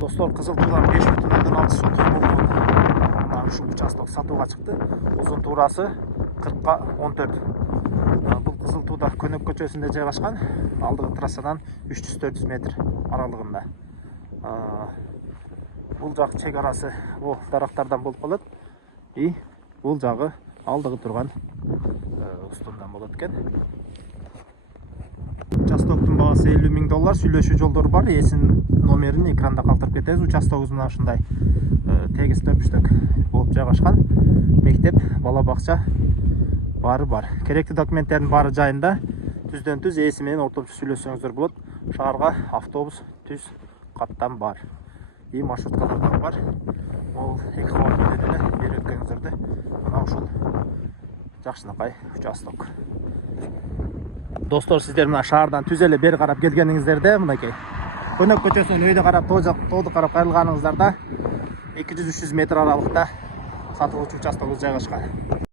Достор, Кызыл Туудан 5,6 сотық мына ушул участок сатууга чыкты. Узун туурасы 40га 14. Бул Кызыл Тууда Көнөк көчөсүндө жайгашкан. Алдыгы трассадан 300-400 метр аралыгында. Бул жак чек арасы бул дарактардан болуп калат. И бул жагы алдыгы турган устундан болот экен. Участоктун баасы $50,000. Сүйлөшүү жолдору бар. Эсин номерин экранда калтырып кетебиз. Участогубуз мына ушундай тегиз төрпүштөк болуп жайгашкан. Мектеп, бала бакча баары бар. Керектүү документтердин баары жайында. Түздөн түз эси менен ортомчу сүйлөшсөңүздөр болот. Шаарга автобус түз каттан бар. И маршруткалар да бар. Ол 2 кабаттуу эле бери өткөнүңүздөрдү мына ушул жакшынакай участок. Достор, сиздер мына шаардан түз эле бери карап келгениңиздерде, мынакей Көнөк көчөсүнөн өйдө карап, тоодо карап кайрылганыңыздарда 200-300 метр аралыкта сатылуучу участогубуз жайгашкан.